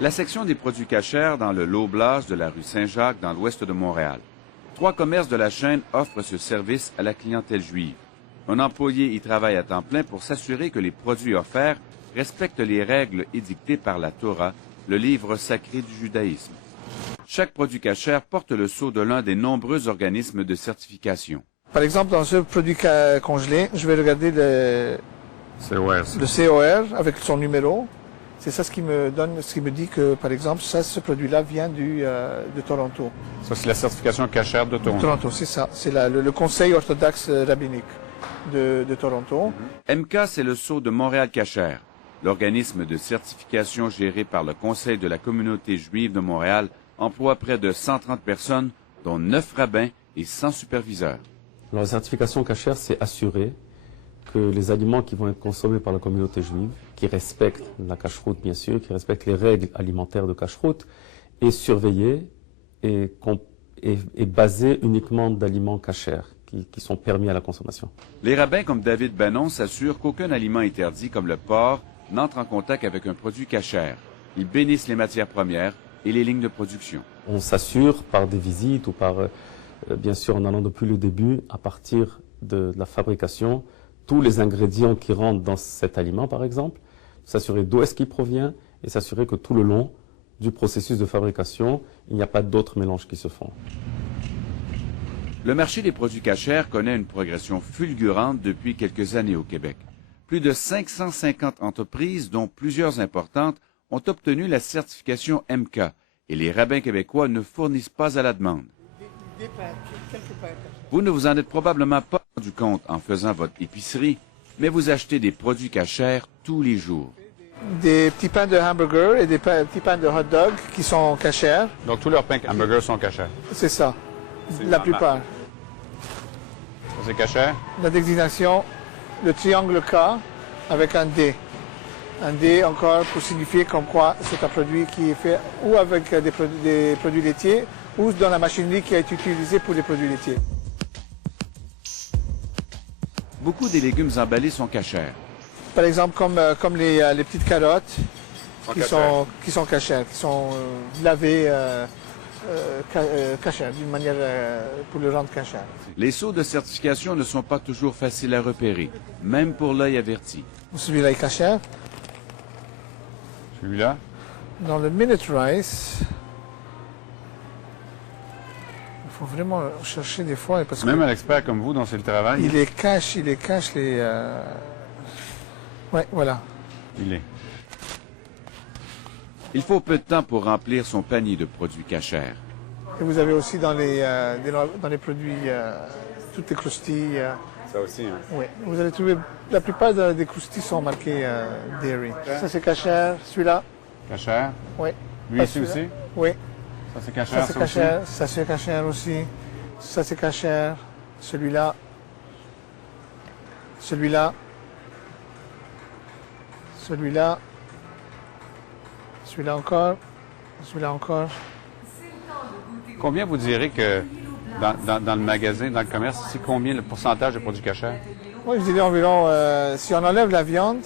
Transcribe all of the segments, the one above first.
La section des produits cachers dans le Lot-Blas de la rue Saint-Jacques dans l'ouest de Montréal. 3 commerces de la chaîne offrent ce service à la clientèle juive. Un employé y travaille à temps plein pour s'assurer que les produits offerts respectent les règles édictées par la Torah, le livre sacré du judaïsme. Chaque produit cacher porte le sceau de l'un des nombreux organismes de certification. Par exemple, dans ce produit congelé, je vais regarder le COR avec son numéro. C'est ça ce qui me dit que, par exemple, ce produit-là vient de Toronto. Ça, c'est la certification cachère de Toronto. Toronto, c'est ça. C'est le Conseil orthodoxe rabbinique de Toronto. MK, c'est le sceau de Montréal Cachère, l'organisme de certification géré par le Conseil de la communauté juive de Montréal emploie près de 130 personnes, dont 9 rabbins et 100 superviseurs. Alors, la certification cachère, c'est assurer que les aliments qui vont être consommés par la communauté juive, qui respectent la cacheroute bien sûr, qui respectent les règles alimentaires de cacheroute, est surveillé et basé uniquement d'aliments cachers qui sont permis à la consommation. Les rabbins comme David Bannon s'assurent qu'aucun aliment interdit comme le porc n'entre en contact avec un produit cachère. Ils bénissent les matières premières et les lignes de production. On s'assure par des visites ou par, bien sûr en allant depuis le début, à partir de la fabrication, tous les ingrédients qui rentrent dans cet aliment par exemple, s'assurer d'où est-ce qu'il provient et s'assurer que tout le long du processus de fabrication, il n'y a pas d'autres mélanges qui se font. Le marché des produits cachers connaît une progression fulgurante depuis quelques années au Québec. Plus de 550 entreprises, dont plusieurs importantes, ont obtenu la certification MK et les rabbins québécois ne fournissent pas à la demande. Vous ne vous en êtes probablement pas rendu compte en faisant votre épicerie, mais vous achetez des produits cachers tous les jours. Des petits pains de hamburger et des petits pains de hot dog qui sont cachers. Donc, tous leurs pains hamburgers sont cachers. C'est ça, la plupart. Ça, c'est cachère? La désignation, le triangle K avec un D. Un D encore pour signifier comme quoi c'est un produit qui est fait ou avec des produits laitiers ou dans la machinerie qui a été utilisée pour les produits laitiers. Beaucoup des légumes emballés sont cachers. Par exemple, comme les petites carottes qui sont cachères, qui sont lavées cachères, d'une manière pour le rendre cachère. Les sceaux de certification ne sont pas toujours faciles à repérer, même pour l'œil averti. Celui-là est cachère. Celui-là? Dans le Minute Rice, il faut vraiment chercher des fois. Parce Même que un expert comme vous, dont c'est le travail. il les cache les... Oui, voilà. Il est. Il faut peu de temps pour remplir son panier de produits cachers. Et vous avez aussi dans les produits, toutes les croustilles. Ça aussi, hein? Oui, vous allez trouver, la plupart des croustilles sont marquées dairy. Ça c'est cachère, celui-là. Cachère? Oui. Lui ici aussi? Oui. Ça c'est cachère, Ça c'est cachère, ça c'est cachère aussi. Ça c'est cachère. Celui-là. Celui-là. Celui-là. Celui-là encore. Celui-là encore. Combien vous direz que dans le magasin, dans le commerce, c'est combien le pourcentage de produits cachers? Moi, je dirais environ, si on enlève la viande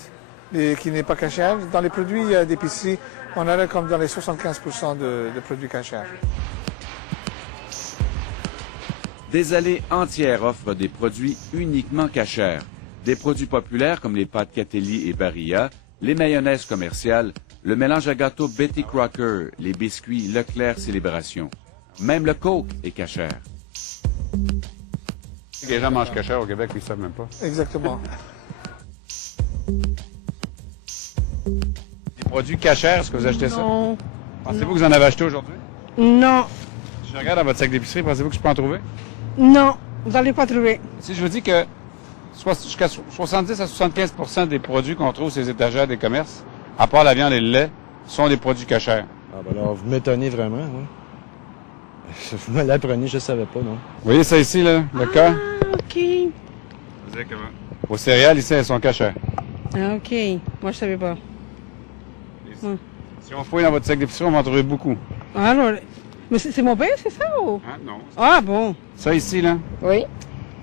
qui n'est pas cachère, dans les produits d'épicerie, on aurait comme dans les 75% de produits cachers. Des allées entières offrent des produits uniquement cachers. Des produits populaires comme les pâtes Catelli et Barilla, les mayonnaises commerciales, le mélange à gâteau Betty Crocker, les biscuits Leclerc Célébration. Même le Coke est cachère. Les gens mangent cachère au Québec, ils ne savent même pas. Exactement. Les produits cachers, est-ce que vous achetez ça? Non. Pensez-vous que vous en avez acheté aujourd'hui? Non. Si je regarde dans votre sac d'épicerie, pensez-vous que je peux en trouver? Non. Vous n'allez pas trouver. Si je vous dis que jusqu'à 70 à 75% des produits qu'on trouve sur les étagères des commerces, à part la viande et le lait, sont des produits cachers. Ah ben alors, vous m'étonnez vraiment, oui. Vous me l'apprenez, je ne savais pas, non. Vous voyez ça ici, là, le cas? OK. Vous savez comment? Vos céréales, ici, elles sont cachères. Ah, OK. Moi, je savais pas. Si on fouille dans votre sac d'épicerie, on va en trouver beaucoup. Alors, mais c'est mon père, c'est ça? Ou? Hein? Non. Ah, bon. Ça ici, là, Oui.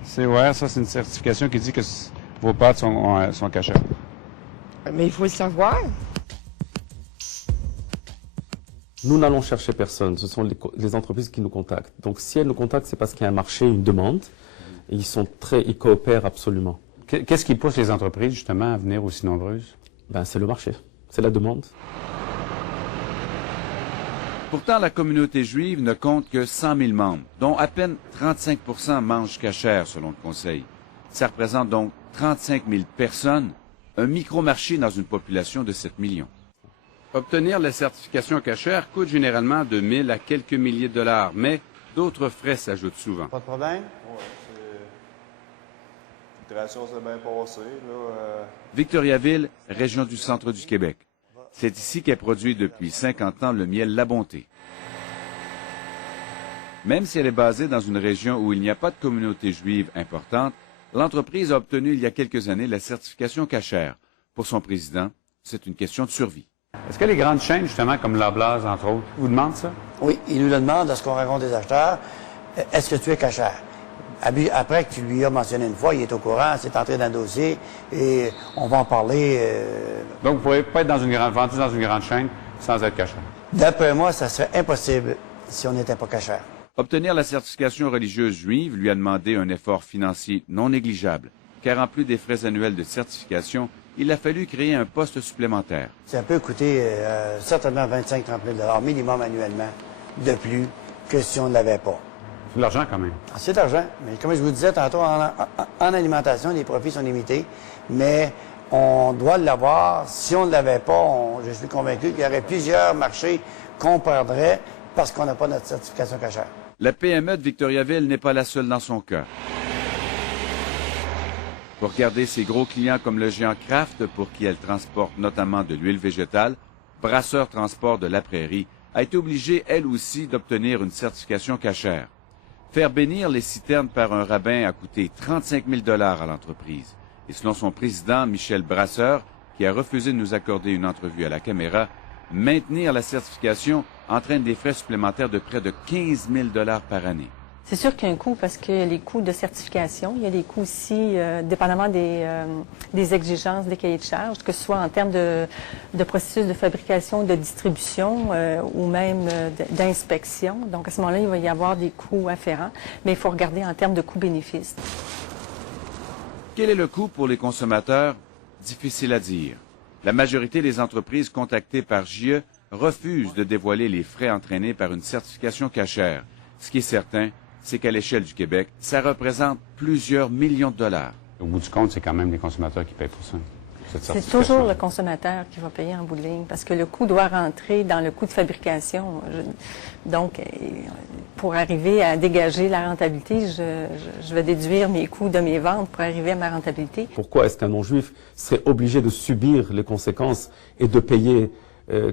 c'est ouais, ça, c'est une certification qui dit que vos pâtes sont cachères. Mais il faut le savoir. Nous n'allons chercher personne, ce sont les entreprises qui nous contactent. Donc si elles nous contactent, c'est parce qu'il y a un marché, une demande, et ils coopèrent absolument. Qu'est-ce qui pousse les entreprises, justement, à venir aussi nombreuses? Ben, c'est le marché, c'est la demande. Pourtant, la communauté juive ne compte que 100 000 membres, dont à peine 35% mangent cachère, selon le Conseil. Ça représente donc 35 000 personnes, un micro-marché dans une population de 7 millions. Obtenir la certification cachère coûte généralement de 1 000 à quelques milliers de dollars, mais d'autres frais s'ajoutent souvent. Pas de problème? L'itération s'est bien passée. Victoriaville, région du centre du Québec. C'est ici qu'est produit depuis 50 ans le miel La Bonté. Même si elle est basée dans une région où il n'y a pas de communauté juive importante, l'entreprise a obtenu il y a quelques années la certification cachère. Pour son président, c'est une question de survie. Est-ce que les grandes chaînes, justement, comme Loblaws, entre autres, vous demandent ça? Oui, il nous le demande lorsqu'on rencontre des acheteurs. Est-ce que tu es cachère? Après que tu lui as mentionné une fois, il est au courant, c'est entré dans le dossier et on va en parler. Donc, vous ne pourrez pas être vendu dans une grande chaîne sans être cachère? D'après moi, ça serait impossible si on n'était pas cachère. Obtenir la certification religieuse juive lui a demandé un effort financier non négligeable, car en plus des frais annuels de certification, il a fallu créer un poste supplémentaire. Ça peut coûter certainement 25 000 à 30 000 minimum annuellement de plus que si on ne l'avait pas. C'est de l'argent quand même. C'est de l'argent, mais comme je vous disais tantôt, en alimentation, les profits sont limités, mais on doit l'avoir. Si on ne l'avait pas, je suis convaincu qu'il y aurait plusieurs marchés qu'on perdrait parce qu'on n'a pas notre certification cachère. La PME de Victoriaville n'est pas la seule dans son cœur. Pour garder ses gros clients comme le géant Kraft, pour qui elle transporte notamment de l'huile végétale, Brasseur Transport de la Prairie a été obligée, elle aussi, d'obtenir une certification cachère. Faire bénir les citernes par un rabbin a coûté 35 000 à l'entreprise. Et selon son président, Michel Brasseur, qui a refusé de nous accorder une entrevue à la caméra, maintenir la certification entraîne des frais supplémentaires de près de 15 000 par année. C'est sûr qu'il y a un coût parce qu'il y a les coûts de certification. Il y a des coûts aussi, dépendamment des exigences des cahiers de charges, que ce soit en termes de processus de fabrication, de distribution ou même d'inspection. Donc, à ce moment-là, il va y avoir des coûts afférents, mais il faut regarder en termes de coûts-bénéfices. Quel est le coût pour les consommateurs? Difficile à dire. La majorité des entreprises contactées par JE refusent de dévoiler les frais entraînés par une certification cachère. Ce qui est certain, c'est qu'à l'échelle du Québec, ça représente plusieurs millions de dollars. Au bout du compte, c'est quand même les consommateurs qui paient pour ça. C'est toujours le consommateur qui va payer en bout de ligne parce que le coût doit rentrer dans le coût de fabrication. Donc, pour arriver à dégager la rentabilité, je vais déduire mes coûts de mes ventes pour arriver à ma rentabilité. Pourquoi est-ce qu'un non-juif serait obligé de subir les conséquences et de payer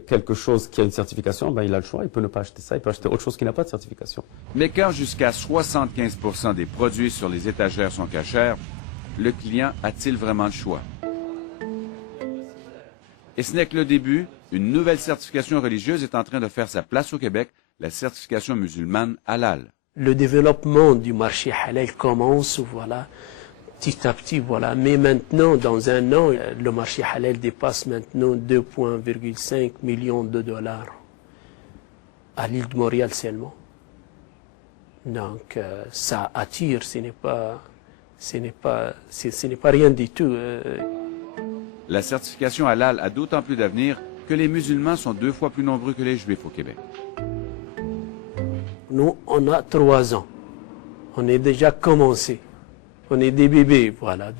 quelque chose qui a une certification? Ben, il a le choix, il peut ne pas acheter ça, il peut acheter autre chose qui n'a pas de certification. Mais quand jusqu'à 75% des produits sur les étagères sont cachères, le client a-t-il vraiment le choix? Et ce n'est que le début. Une nouvelle certification religieuse est en train de faire sa place au Québec, la certification musulmane halal. Le développement du marché halal commence, voilà, petit à petit, voilà. Mais maintenant, dans un an, le marché halal dépasse maintenant 2,5 millions de dollars à l'île de Montréal seulement. Donc, ça attire, ce n'est pas rien du tout. La certification halal a d'autant plus d'avenir que les musulmans sont 2 fois plus nombreux que les juifs au Québec. Nous, on a 3 ans. On est déjà commencé. On est des bébés, voilà.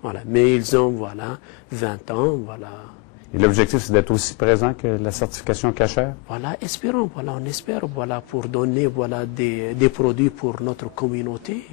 Voilà. Mais ils ont, voilà, 20 ans, voilà. Et l'objectif, c'est d'être aussi présent que la certification cachère? Voilà, espérons, voilà, on espère, voilà, pour donner, voilà, des produits pour notre communauté.